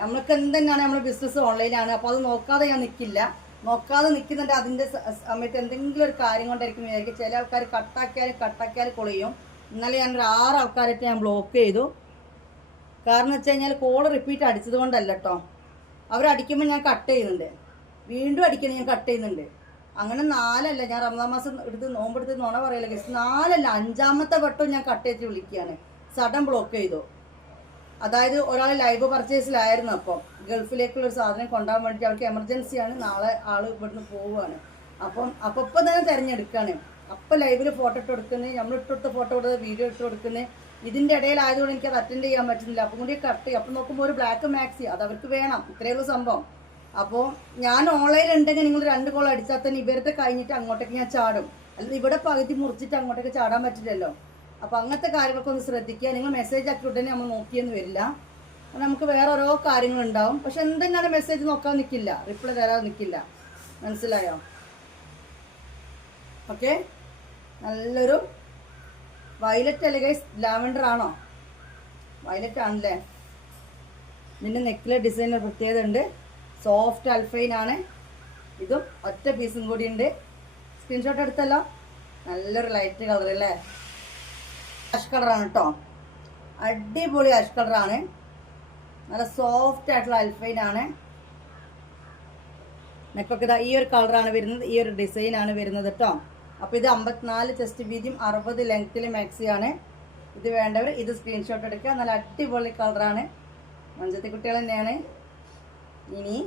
നമ്മൾക്ക് എന്തെന്നാണ് നമ്മുടെ ബിസിനസ് ഓൺലൈനാണ്. അപ്പോൾ അത് നോക്കാതെ ഞാൻ നിൽക്കില്ല. നോക്കാതെ നിൽക്കുന്നുണ്ട് അതിൻ്റെ സമയത്ത് എന്തെങ്കിലും ഒരു കാര്യം കൊണ്ടായിരിക്കും വിചാരിക്കും. ചില ആൾക്കാർ കട്ടാക്കിയാൽ കൊളിയും. ഇന്നലെ ഞാനൊരു 6 ആൾക്കാരായിട്ട് ഞാൻ ബ്ലോക്ക് ചെയ്തു. കാരണം വെച്ച് കഴിഞ്ഞാൽ കോൾ റിപ്പീറ്റ് അടിച്ചത് കൊണ്ടല്ല കേട്ടോ. അവരടിക്കുമ്പോൾ ഞാൻ കട്ട് ചെയ്യുന്നുണ്ട്, വീണ്ടും അടിക്കണം, ഞാൻ കട്ട് ചെയ്യുന്നുണ്ട്. അങ്ങനെ 4 ഞാൻ റമദാൻ മാസം എടുത്ത് നോമ്പെടുത്ത് നുണ പറയല്ല ഗൈസ്, 4 5-ാമത്തെ വട്ടവും ഞാൻ കട്ട് ചെയ്ത് വിളിക്കുകയാണ്. സഡൻ ബ്ലോക്ക് ചെയ്തു. അതായത് ഒരാൾ ലൈവ് പർച്ചേസിലായിരുന്നു. അപ്പം ഗൾഫിലേക്കുള്ളൊരു സാധനം കൊണ്ടുപോകാൻ വേണ്ടിയിട്ട് അവർക്ക് എമർജൻസിയാണ്, നാളെ ആൾ ഇവിടുന്ന് പോവുകയാണ്. അപ്പം തന്നെ തിരഞ്ഞെടുക്കുകയാണ്. അപ്പം ലൈവിൽ ഫോട്ടോ ഇട്ട് കൊടുക്കുന്നത്, നമ്മൾ ഇട്ടുകൊടുത്ത ഫോട്ടോ കൊടുത്ത് വീഡിയോ ഇട്ട് കൊടുക്കുന്നത്. ഇതിൻ്റെ ഇടയിലായതുകൊണ്ട് എനിക്കത് അറ്റൻഡ് ചെയ്യാൻ പറ്റുന്നില്ല. അപ്പം കൂടി കട്ട് ചെയ്യും. അപ്പം നോക്കുമ്പോൾ ഒരു ബ്ലാക്ക് മാക്സി അത് അവർക്ക് വേണം. ഇത്രയുള്ള സംഭവം. അപ്പോൾ ഞാൻ ഓൺലൈനിൽ ഉണ്ടെങ്കിൽ നിങ്ങൾ 2 കോൾ അടിച്ചാൽ തന്നെ ഇവരുടെ കഴിഞ്ഞിട്ട് അങ്ങോട്ടേക്ക് ഞാൻ ചാടും. അല്ലെങ്കിൽ ഇവിടെ പകുതി മുറിച്ചിട്ട് അങ്ങോട്ടേക്ക് ചാടാൻ പറ്റില്ലല്ലോ. അപ്പോൾ അങ്ങനത്തെ കാര്യങ്ങളൊക്കെ ഒന്ന് ശ്രദ്ധിക്കുക. നിങ്ങൾ മെസ്സേജ് ആക്കി ഉടനെ നമ്മൾ നോക്കിയെന്ന് വരില്ല. നമുക്ക് വേറെ ഓരോ കാര്യങ്ങളുണ്ടാവും. പക്ഷെ എന്തെങ്കിലും മെസ്സേജ് നോക്കാൻ നിൽക്കില്ല, റിപ്ലൈ തരാൻ നിൽക്കില്ല. മനസ്സിലായോ? ഓക്കെ, നല്ലൊരു വയലറ്റ് അല്ലേ ഗൈസ്? ലാവൻഡർ ആണോ? വയലറ്റ് ആണല്ലേ. ഇതിൻ്റെ നെക്കിലെ ഡിസൈൻ പ്രത്യേകത ഉണ്ട്. സോഫ്റ്റ് അൽഫൈൻ ആണ്. ഇതും ഒറ്റ പീസും കൂടി ഉണ്ട്. സ്ക്രീൻഷോട്ട് എടുത്തല്ലോ. നല്ലൊരു ലൈറ്റ് കളർ അല്ലേ? ആഷ് കളറാണ് കേട്ടോ. അടിപൊളി ആഷ് കളറാണ്. നല്ല സോഫ്റ്റ് ആയിട്ടുള്ള അൽഫൈൻ ആണ്. നെക്കൊക്കെ ഇതാ ഈ ഒരു കളറാണ് വരുന്നത്, ഈ ഒരു ഡിസൈനാണ് വരുന്നത് കേട്ടോ. അപ്പോൾ ഇത് 54 ചെസ്റ്റ് വീതിയും 60 ലെങ്ത്തിൽ മാക്സിയാണ്. ഇത് വേണ്ടവർ ഇത് സ്ക്രീൻഷോട്ട് എടുക്കുക. നല്ല അടിപൊളി കളറാണ്. മഞ്ചത്തി കുട്ടികൾ തന്നെയാണ്. ഇനി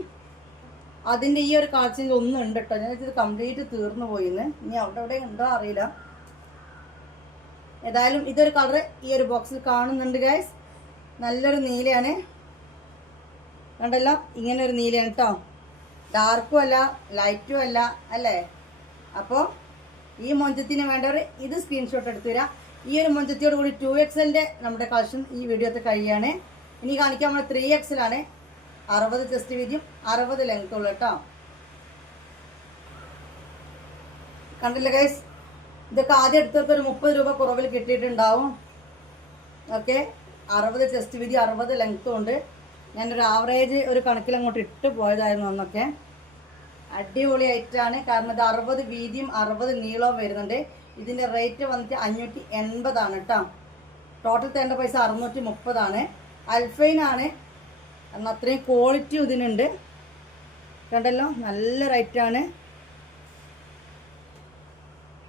അതിൻ്റെ ഈ ഒരു കാഴ്ചയിൽ ഒന്നും ഉണ്ട് കേട്ടോ. ഞാൻ ഇത് കംപ്ലീറ്റ് തീർന്നു പോയിന്ന്. ഇനി അവിടെ എവിടെ ഉണ്ടോ അറിയില്ല. ഏതായാലും ഇതൊരു കളറ് ഈ ഒരു ബോക്സിൽ കാണുന്നുണ്ട് ഗൈസ്. നല്ലൊരു നീലയാണ്, കണ്ടല്ലോ. ഇങ്ങനെ ഒരു നീലയാണ് കേട്ടോ. ഡാർക്കും അല്ല ലൈറ്റും അല്ല അല്ലേ. അപ്പോൾ ഈ മൊഞ്ചത്തിന് വേണ്ടവർ ഇത് സ്ക്രീൻഷോട്ട് എടുത്തു തരാം. ഈ ഒരു മൊഞ്ചത്തിയോട് കൂടി 2XL നമ്മുടെ കളക്ഷൻ ഈ വീഡിയോത്തെ കഴിയാണ്. ഇനി കാണിക്കാൻ നമ്മൾ 3XL ആണ്. 60 ചെസ്റ്റ് വീതിയും 60 ലെങ്ത്തും ഉള്ളു കേട്ടോ. കണ്ടില്ല ഗൈസ്, ഇതൊക്കെ ആദ്യം എടുത്തപ്പോൾ ഒരു 30 രൂപ കുറവിൽ കിട്ടിയിട്ടുണ്ടാവും. ഓക്കെ, 60 ചെസ്റ്റ് വീതി 60 ലെങ്ത്തും ഉണ്ട്. ഞാനൊരു ആവറേജ് ഒരു കണക്കിൽ അങ്ങോട്ട് ഇട്ട് പോയതായിരുന്നു അന്നൊക്കെ. അടിപൊളി ഐറ്റാണ്. കാരണം ഇത് 60 വീതിയും 60 നീളവും വരുന്നുണ്ട്. ഇതിൻ്റെ റേറ്റ് വന്നിട്ട് 580 കേട്ടോ. ടോട്ടൽ തേണ്ട പൈസ 630 അൽഫൈനാണ്. എന്നാൽ അത്രയും ക്വാളിറ്റി ഇതിനുണ്ട്. കണ്ടല്ലോ, നല്ല റേറ്റാണ്.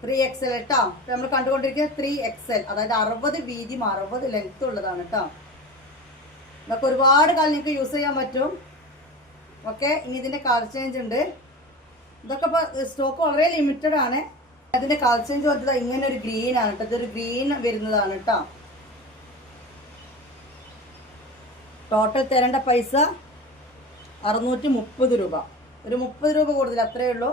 3XL കേട്ടോ. നമ്മൾ കണ്ടുകൊണ്ടിരിക്കുന്നത് 3XL, അതായത് 60 വീതിയും 60 ലെങ്ത്തും ഉള്ളതാണ് കേട്ടോ. ഇതൊക്കെ ഒരുപാട് കാലം നിങ്ങൾക്ക് യൂസ് ചെയ്യാൻ പറ്റും. ഓക്കെ, ഇനി ഇതിൻ്റെ കളർ ചേഞ്ച് ഉണ്ട്. ഇതൊക്കെ ഇപ്പോൾ സ്റ്റോക്ക് വളരെ ലിമിറ്റഡ് ആണ്. അതിൻ്റെ കളർ ചേഞ്ച് വന്നത് ഇങ്ങനെ ഒരു ഗ്രീൻ ആണ് കേട്ടോ. ഇതൊരു ഗ്രീൻ വരുന്നതാണ് കേട്ടോ. ടോട്ടൽ തരേണ്ട പൈസ 630 രൂപ. ഒരു 30 രൂപ കൂടുതൽ അത്രയേ ഉള്ളൂ.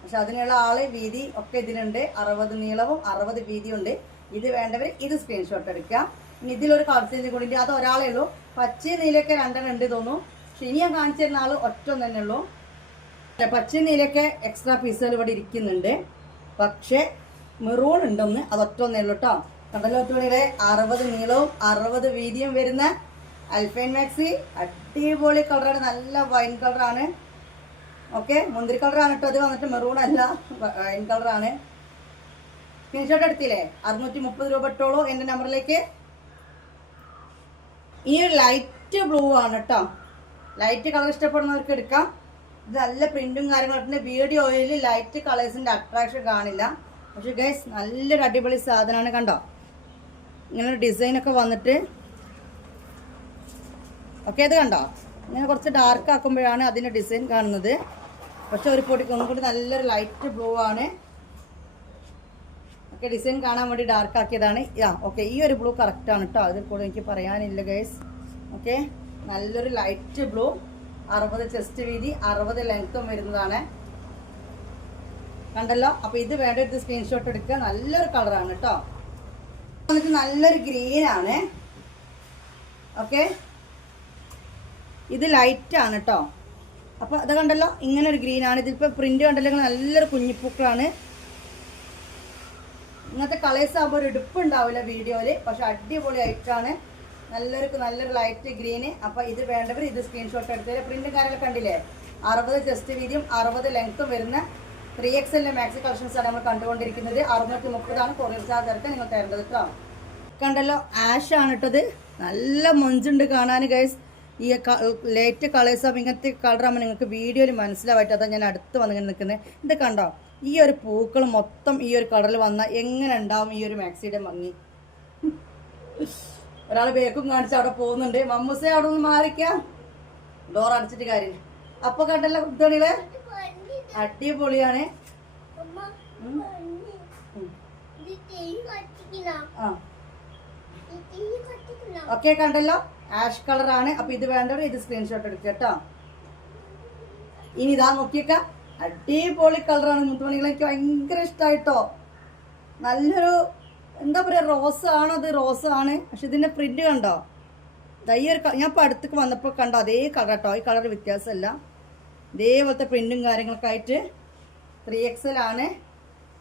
പക്ഷെ അതിനുള്ള ആള് വീതി ഒക്കെ ഇതിലുണ്ട്. 60 നീളവും 60 വീതിയും ഉണ്ട്. ഇത് വേണ്ടവർ ഇത് സ്ക്രീൻഷോട്ട് എടുക്കുക. ഇനി ഇതിലൊരു കളർ ചേഞ്ച് കൂടി ഉണ്ട്. അത് ഒരാളേ ഉള്ളൂ. പച്ചയും നീലയൊക്കെ 2 ഉണ്ട് തോന്നുന്നു. പക്ഷെ ഇനി ഞാൻ കാണിച്ചു തരുന്ന ആൾ ഒറ്റ തന്നെ ഉള്ളൂ. പച്ചയും നീലയൊക്കെ എക്സ്ട്രാ പീസുകൾ ഇവിടെ ഇരിക്കുന്നുണ്ട്. പക്ഷെ മെറൂൺ ഉണ്ടെന്ന് അത് ഒറ്റ ഒന്നേ ഉള്ളൂ കേട്ടോ. കടല ഒത്തുമണിയുടെ 60 നീളവും 60 വീതിയും വരുന്ന അൽഫൈൻ മാക്സി. അടിപൊളി കളറാണ്, നല്ല വൈൻ കളറാണ്. ഓക്കെ, മുന്തിരി കളറാണ് കേട്ടോ. അത് വന്നിട്ട് മെറൂൺ അല്ല, വൈൻ കളറാണ്. സ്ക്രീൻഷോട്ട് എടുത്തില്ലേ? 630 രൂപ ഇട്ടോളൂ എൻ്റെ നമ്പറിലേക്ക്. ഈ ഒരു ലൈറ്റ് ബ്ലൂ ആണ് കേട്ടോ. ലൈറ്റ് കളർ ഇഷ്ടപ്പെടുന്നവർക്ക് എടുക്കാം. ഇത് നല്ല പ്രിന്റും കാര്യങ്ങളൊക്കെ. വീഡിയോയിൽ ലൈറ്റ് കളേഴ്സിൻ്റെ അട്രാക്ഷൻ കാണില്ല. പക്ഷെ ഗൈസ് നല്ലൊരു അടിപൊളി സാധനമാണ്. കണ്ടോ, ഇങ്ങനൊരു ഡിസൈനൊക്കെ വന്നിട്ട്. ഓക്കെ, അത് കണ്ടോ, ഇങ്ങനെ കുറച്ച് ഡാർക്ക് ആക്കുമ്പോഴാണ് അതിൻ്റെ ഡിസൈൻ കാണുന്നത്. പക്ഷെ ഒരു പൊടി ഒന്നും കൂടി നല്ലൊരു ലൈറ്റ് ബ്ലൂ ആണ്. ഓക്കെ, ഡിസൈൻ കാണാൻ വേണ്ടി ഡാർക്ക് ആക്കിയതാണ്. ഓക്കെ, ഈ ഒരു ബ്ലൂ കറക്റ്റാണ് കേട്ടോ. അതിൽ കൂടെ എനിക്ക് പറയാനില്ല ഗൈസ്. ഓക്കെ, നല്ലൊരു ലൈറ്റ് ബ്ലൂ, 60 ചെസ്റ്റ് വീതി 60 ലെങ്ത്തും വരുന്നതാണ്. കണ്ടല്ലോ. അപ്പോൾ ഇത് വേണ്ട ഇത് സ്ക്രീൻഷോട്ട് എടുക്കുക. നല്ലൊരു കളറാണ് കേട്ടോ. എന്നിട്ട് നല്ലൊരു ഗ്രീനാണ്. ഓക്കെ, ഇത് ലൈറ്റാണ് കേട്ടോ. അപ്പോൾ അത് കണ്ടല്ലോ, ഇങ്ങനെ ഒരു ഗ്രീനാണ്. ഇതിപ്പോൾ പ്രിന്റ് കണ്ടല്ലോ, നല്ലൊരു കുഞ്ഞിപ്പൂക്കളാണ്. ഇങ്ങനത്തെ കളേഴ്സ് ആകുമ്പോൾ ഒരു എടുപ്പുണ്ടാവില്ല വീഡിയോയിൽ. പക്ഷെ അടിപൊളി ഐറ്റാണ്. നല്ലൊരു ലൈറ്റ് ഗ്രീന്. അപ്പോൾ ഇത് വേണ്ടവർ ഇത് സ്ക്രീൻഷോട്ട് എടുത്തത്. പ്രിന്റ് കാര്യങ്ങൾ കണ്ടില്ലേ? 60 ചെസ്റ്റ് വീതിയും 60 ലെങ്ത്തും വരുന്ന 3XL മാക്സി കളക്ഷൻസ് ആണ് നമ്മൾ കണ്ടുകൊണ്ടിരിക്കുന്നത്. 630 കൊറിയർ ചാർജ് ഇറക്കാൻ നിങ്ങൾ തരേണ്ടത് കേട്ടോ. കണ്ടല്ലോ, ആഷ് ആണ് ഇട്ടത്. നല്ല മൊഞ്ചുണ്ട് കാണാൻ ഗൈസ്. ഈ ലൈറ്റ് കളേഴ്സ് ആകുമ്പോൾ ഇങ്ങനത്തെ കളറാകുമ്പോൾ നിങ്ങൾക്ക് വീഡിയോയിൽ മനസ്സിലാവായിട്ട് അതാണ് ഞാൻ അടുത്ത് വന്നിങ്ങനെ നിൽക്കുന്നത്. ഇത് കണ്ടോ, ഈ ഒരു പൂക്കൾ മൊത്തം ഈ ഒരു കളറിൽ വന്നാൽ എങ്ങനെ ഉണ്ടാവും ഈ ഒരു മാക്സിയുടെ ഭംഗി. ഒരാൾ ബേക്കും കാണിച്ച് അവിടെ പോകുന്നുണ്ട്. മമ്മൂസെ അവിടെ നിന്ന് മാറിക്കാം, ഡോർ അടച്ചിട്ട് കാര്യം. അപ്പൊ കണ്ടല്ലോ കുട്ടികളെ, അടിപൊളിയാണ്. ഓക്കെ, കണ്ടല്ലോ, ആഷ് കളറാണ്. അപ്പൊ ഇത് വേണ്ടവർ ഇത് സ്ക്രീൻഷോട്ട് എടുക്കുക കേട്ടോ. ഇനി ഇതാ നോക്കിയേക്ക, അടിപൊളി കളറാണ് മുത്തുമണികളെ. എനിക്ക് ഭയങ്കര ഇഷ്ടമായിട്ടോ. നല്ലൊരു എന്താ പറയുക, റോസ് ആണ്. അത് റോസ് ആണ്. പക്ഷെ ഇതിന്റെ പ്രിന്റ് കണ്ടോ? ഈ ഒരു ഞാൻ ഇപ്പോൾ അടുത്തേക്ക് വന്നപ്പോൾ കണ്ടോ അതേ കളർ കേട്ടോ. ഈ കളർ വ്യത്യാസമല്ല. ഇതേപോലത്തെ പ്രിന്റും കാര്യങ്ങളൊക്കെ ആയിട്ട് 3XL ആണ്.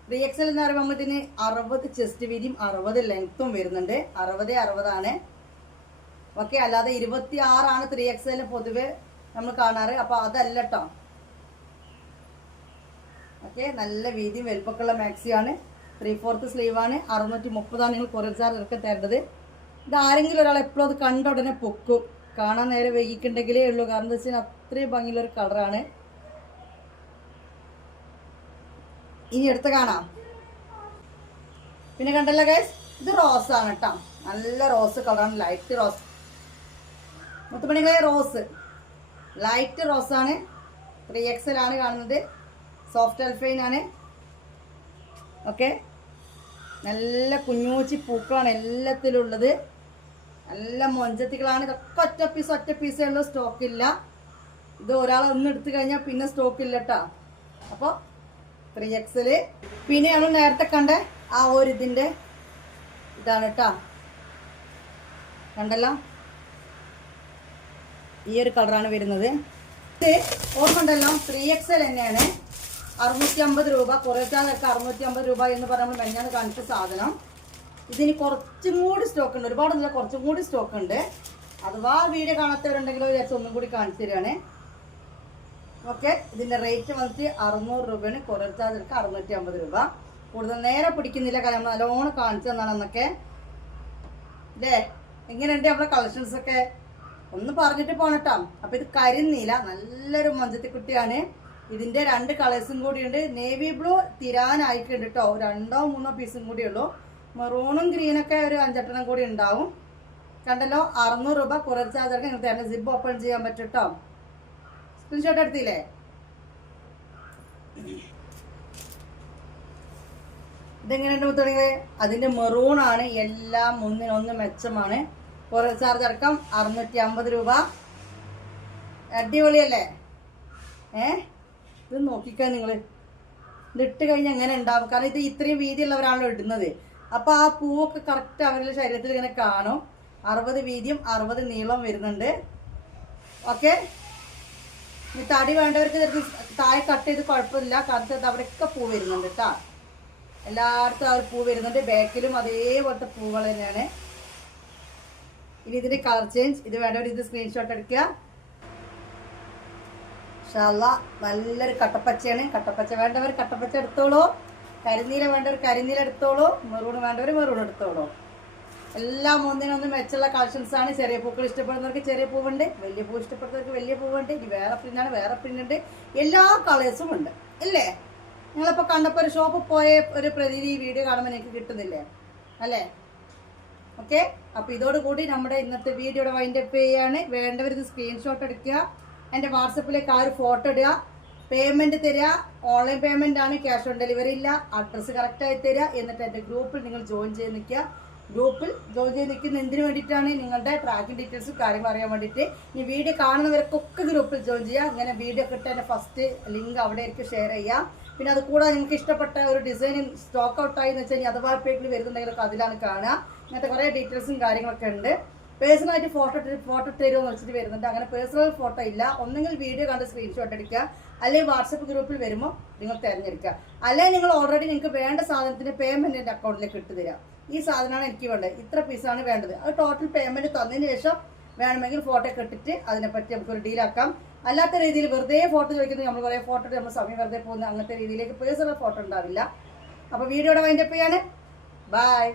3XL എന്ന് പറയുമ്പോൾ നമ്മൾ ഇതിന് 60 ചെസ്റ്റ് വീതിയും 60 ലെങ്ത്തും വരുന്നുണ്ട്. 60 ആണ്. ഓക്കെ, അല്ലാതെ 26 ആണ് 3XL പൊതുവെ നമ്മൾ കാണാറ്. അപ്പോൾ അതല്ല കേട്ടോ. ഓക്കെ, നല്ല വീതിയും വലുപ്പമുള്ള മാക്സിയാണ്. 3/4 സ്ലീവാണ്. 630 നിങ്ങൾ കൊറിയർ ചാർജ് ഇറക്കി തരേണ്ടത്. ഇത് ആരെങ്കിലും ഒരാൾ എപ്പോഴും അത് കണ്ട ഉടനെ പൊക്കും. കാണാൻ നേരെ വൈകിക്കുണ്ടെങ്കിലേ ഉള്ളൂ. കാരണം എന്താ വെച്ചാൽ അത്രയും ഭംഗിയുള്ളൊരു കളറാണ്. ഇനി എടുത്ത് കാണാം. പിന്നെ കണ്ടല്ലോ ഗൈസ്, ഇത് റോസാണ് കേട്ടോ. നല്ല റോസ് കളറാണ്, ലൈറ്റ് റോസ്. മുത്തുമണികളെ റോസ് ലൈറ്റ് റോസാണ്, 3XL ആണ് കാണുന്നത്, സോഫ്റ്റ് അൽഫൈൻ ആണ്. ഓക്കെ, നല്ല കുഞ്ഞൂച്ചി പൂക്കളാണ് എല്ലാത്തിലും ഉള്ളത്, നല്ല മൊഞ്ചത്തികളാണ്. ഇതൊക്കെ ഒറ്റ പീസേ ഉള്ളൂ, സ്റ്റോക്കില്ല. ഇത് ഒരാൾ ഒന്ന് എടുത്തു കഴിഞ്ഞാൽ പിന്നെ സ്റ്റോക്കില്ല കേട്ടോ. അപ്പോൾ 3XL. പിന്നെ നമ്മൾ നേരത്തെ കണ്ട ആ ഒരു ഇതിൻ്റെ ഇതാണ് കേട്ടോ, കണ്ടല്ലോ, ഈ ഒരു കളറാണ് വരുന്നത്. ഇത് ഓർമ്മ ഉണ്ടല്ലോ, 3XL തന്നെയാണ്, 650 രൂപ. കുറച്ചാലൊക്കെ 650 രൂപ എന്ന് പറഞ്ഞാൽ മെഞ്ഞാന്ന് കാണിച്ച സാധനം. ഇതിന് കുറച്ചും കൂടി സ്റ്റോക്ക് ഉണ്ട്, ഒരുപാടൊന്നുമില്ല, കുറച്ചും കൂടി സ്റ്റോക്ക് ഉണ്ട്. അഥവാ വീഡിയോ കാണാത്തവരുണ്ടെങ്കിലോ വിചാരിച്ച് ഒന്നും കൂടി കാണിച്ചു തരികയാണ്. ഓക്കെ, ഇതിൻ്റെ റേറ്റ് വന്നിട്ട് 600 രൂപയാണ്, കൊറിയർ ചാർജ് എടുക്കുക 650 രൂപ. കൂടുതൽ നേരെ പിടിക്കുന്നില്ല, കാരണം നമ്മൾ നല്ലോണം കാണിച്ചു തന്നാണ് അന്നൊക്കെ അല്ലേ. എങ്ങനെയുണ്ട് നമ്മുടെ കളക്ഷൻസ് ഒക്കെ ഒന്ന് പറഞ്ഞിട്ട് പോണട്ടോ. അപ്പോൾ ഇത് കരിനീല, നല്ലൊരു മഞ്ചത്തിക്കുട്ടിയാണ്. ഇതിൻ്റെ 2 കളേഴ്സും കൂടിയുണ്ട്. നേവി ബ്ലൂ തിരാനായിട്ടുണ്ട് കേട്ടോ, 2 or 3 പീസും കൂടി ഉള്ളൂ. മെറൂണും ഗ്രീനൊക്കെ ഒരു 5-8 കൂടി ഉണ്ടാവും. കണ്ടല്ലോ, 600 രൂപ കൊറിയർ ചാർജ് എടുക്കുക. നിങ്ങൾക്ക് തന്നെ സിബ് ഓപ്പൺ ചെയ്യാൻ പറ്റും കേട്ടോ. സ്ക്രീൻഷോട്ട് എടുത്തില്ലേ? ഇതെങ്ങനെയുണ്ട് തുടങ്ങിയത്? അതിൻ്റെ മെറൂണാണ്, എല്ലാം 1-1 മെച്ചമാണ്. കൊറിയർ ചാർജ് അടക്കം 650 രൂപ. അടിപൊളിയല്ലേ? ഇത് നോക്കിക്കാൻ നിങ്ങൾ, ഇതിട്ട് കഴിഞ്ഞാൽ എങ്ങനെ ഉണ്ടാവും? കാരണം ഇത് ഇത്രയും വീതിയുള്ളവരാണല്ലോ ഇടുന്നത്. അപ്പോൾ ആ പൂവൊക്കെ കറക്റ്റ് അവരുടെ ശരീരത്തിൽ ഇങ്ങനെ കാണും. 60 വീതിയും 60 നീളവും വരുന്നുണ്ട്. ഓക്കെ, ഇനി തടി വേണ്ടവർക്ക് താഴെ കട്ട് ചെയ്ത് കുഴപ്പമില്ല, കാരണം അവിടെയൊക്കെ പൂ വരുന്നുണ്ട് കേട്ടോ. എല്ലായിടത്തും ആ ഒരു പൂ വരുന്നുണ്ട്. ബാക്കിലും അതേപോലത്തെ പൂവുകൾ തന്നെയാണ്. ഇനി ഇതിൻ്റെ കളർ ചേഞ്ച്, ഇത് വേണ്ടവർ ഇത് സ്ക്രീൻഷോട്ട് എടുക്കുക. ഇൻഷാല്ലാ നല്ലൊരു കട്ടപ്പച്ചയാണ്. കട്ടപ്പച്ച വേണ്ടവർ കട്ടപ്പച്ച എടുത്തോളൂ, കരിനീല വേണ്ടവർ കരിനീല എടുത്തോളൂ, മെറൂൺ വേണ്ടവർ മെറൂൺ എടുത്തോളൂ. എല്ലാം 1-1 മെച്ചുള്ള കളക്ഷൻസ് ആണ്. ചെറിയ പൂക്കൾ ഇഷ്ടപ്പെടുന്നവർക്ക് ചെറിയ പൂവുണ്ട്, വലിയ പൂ ഇഷ്ടപ്പെടുന്നവർക്ക് വലിയ പൂവുണ്ട്. ഇനി വേറെ പ്രിൻ്റാണ്, വേറെ പ്രിൻ്റുണ്ട്, എല്ലാ കളേഴ്സും ഉണ്ട് ഇല്ലേ? നിങ്ങളിപ്പോൾ കണ്ടപ്പോൾ ഒരു ഷോപ്പിൽ പോയ ഒരു പ്രതീതി വീഡിയോ കാണുമ്പോൾ എനിക്ക് കിട്ടുന്നില്ലേ അല്ലേ? ഓക്കെ, അപ്പോൾ ഇതോടുകൂടി നമ്മുടെ ഇന്നത്തെ വീഡിയോയുടെ വൈൻഡപ്പ് ചെയ്യാണ്. വേണ്ടവർ ഇത് സ്ക്രീൻഷോട്ട് എടുക്കുക, എൻ്റെ വാട്സപ്പിലേക്ക് ആ ഒരു ഫോട്ടോ ഇടുക, പേയ്മെൻറ്റ് തരിക. ഓൺലൈൻ പേയ്മെൻ്റ് ആണ്, ക്യാഷ് ഓൺ ഡെലിവറി ഇല്ല. അഡ്രസ്സ് കറക്റ്റായി തരിക. എന്നിട്ട് എൻ്റെ ഗ്രൂപ്പിൽ നിങ്ങൾ ജോയിൻ ചെയ്ത് നിൽക്കുക. ഗ്രൂപ്പിൽ ജോയിൻ ചെയ്ത് നിൽക്കുന്ന എന്തിനു വേണ്ടിയിട്ടാണ്? നിങ്ങളുടെ ട്രാക്കിംഗ് ഡീറ്റെയിൽസും കാര്യങ്ങൾ അറിയാൻ വേണ്ടിയിട്ട്. ഈ വീഡിയോ കാണുന്നവർക്കൊക്കെ ഗ്രൂപ്പിൽ ജോയിൻ ചെയ്യുക. അങ്ങനെ വീഡിയോ കിട്ടാൻ ഫസ്റ്റ് ലിങ്ക് അവിടേക്ക് ഷെയർ ചെയ്യുക. പിന്നെ അത് കൂടാതെ നിങ്ങൾക്ക് ഇഷ്ടപ്പെട്ട ഒരു ഡിസൈൻ സ്റ്റോക്ക് ഔട്ടായി എന്ന് വെച്ച് കഴിഞ്ഞാൽ അഥവാ പേക്കിൽ വരുന്നുണ്ടെങ്കിലൊക്കെ അതിലാണ് കാണുക. അങ്ങനത്തെ കുറേ ഡീറ്റെയിൽസും കാര്യങ്ങളൊക്കെ ഉണ്ട്. പേഴ്സണലായിട്ട് ഫോട്ടോ തരുമോ എന്ന് വെച്ചിട്ട് വരുന്നുണ്ട്. അങ്ങനെ പേഴ്സണൽ ഫോട്ടോ ഇല്ല. ഒന്നെങ്കിൽ വീഡിയോ കണ്ട് സ്ക്രീൻഷോട്ട് എടുക്കുക, അല്ലെങ്കിൽ വാട്സപ്പ് ഗ്രൂപ്പിൽ വരുമ്പോൾ നിങ്ങൾ തിരഞ്ഞെടുക്കുക. അല്ലെങ്കിൽ നിങ്ങൾ ഓൾറെഡി നിങ്ങൾക്ക് വേണ്ട സാധനത്തിന് പേയ്മെൻറ്റ് എൻ്റെ അക്കൗണ്ടിലേക്ക് ഇട്ട് തരാം. ഈ സാധനമാണ് എനിക്ക് വേണ്ടത്, ഇത്ര പീസാണ് വേണ്ടത്. അത് ടോട്ടൽ പേയ്മെൻറ്റ് തന്നതിന് ശേഷം വേണമെങ്കിൽ ഫോട്ടോ ഒക്കെ ഇട്ടിട്ട് അതിനെപ്പറ്റി നമുക്കൊരു ഡീലാക്കാം. അല്ലാത്ത രീതിയിൽ വെറുതെ ഫോട്ടോ ചോദിക്കുന്നത് നമ്മൾ കുറേ ഫോട്ടോ നമ്മൾ സമയം വെറുതെ പോകുന്ന അങ്ങനത്തെ രീതിയിലേക്ക് പേഴ്സണൽ ഫോട്ടോ ഉണ്ടാവില്ല. അപ്പോൾ വീഡിയോയുടെ വൈൻഡപ്പ് ചെയ്യാണ്. ബൈ.